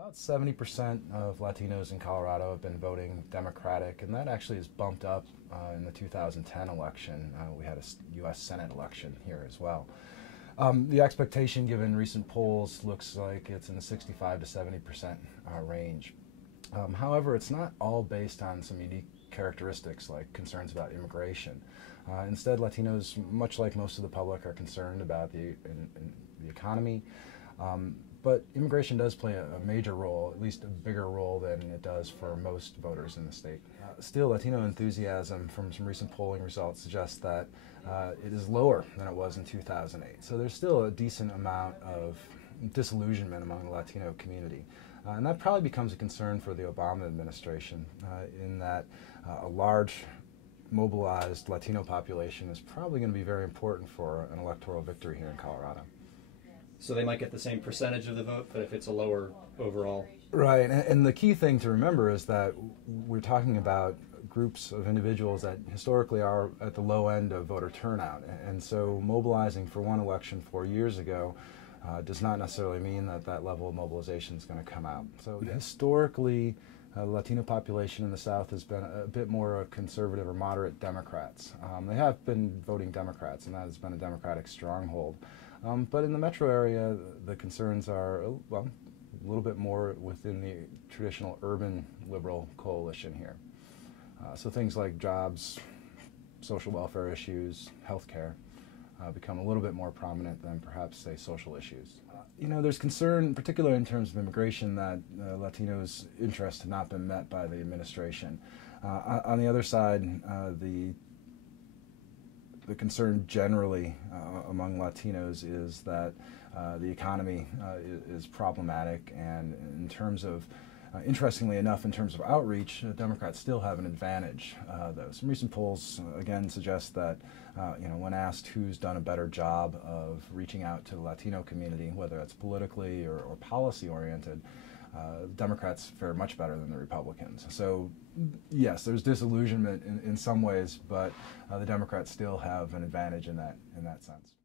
About 70% of Latinos in Colorado have been voting Democratic, and that actually is bumped up in the 2010 election. We had a U.S. Senate election here as well. The expectation, given recent polls, looks like it's in the 65 to 70% range. However, it's not all based on some unique characteristics like concerns about immigration. Instead, Latinos, much like most of the public, are concerned about the economy. But immigration does play a major role, at least a bigger role than it does for most voters in the state. Still, Latino enthusiasm from some recent polling results suggests that it is lower than it was in 2008. So there's still a decent amount of disillusionment among the Latino community. And that probably becomes a concern for the Obama administration in that a large mobilized Latino population is probably going to be very important for an electoral victory here in Colorado. So they might get the same percentage of the vote, but if it's a lower overall. Right, and the key thing to remember is that we're talking about groups of individuals that historically are at the low end of voter turnout. And so mobilizing for one election 4 years ago does not necessarily mean that that level of mobilization is going to come out. So historically, the Latino population in the South has been a bit more conservative or moderate Democrats. They have been voting Democrats, and that has been a Democratic stronghold. But in the metro area, the concerns are, well, a little bit more within the traditional urban liberal coalition here. So things like jobs, social welfare issues, healthcare become a little bit more prominent than perhaps, say, social issues. There's concern, particularly in terms of immigration, that Latinos' interests have not been met by the administration. On the other side, the concern generally among Latinos is that the economy is problematic, and in terms of, interestingly enough, in terms of outreach, Democrats still have an advantage, though. Some recent polls, again, suggest that, when asked who's done a better job of reaching out to the Latino community, whether that's politically or policy-oriented, Democrats fare much better than the Republicans. So, yes, there's disillusionment in some ways, but the Democrats still have an advantage in that sense.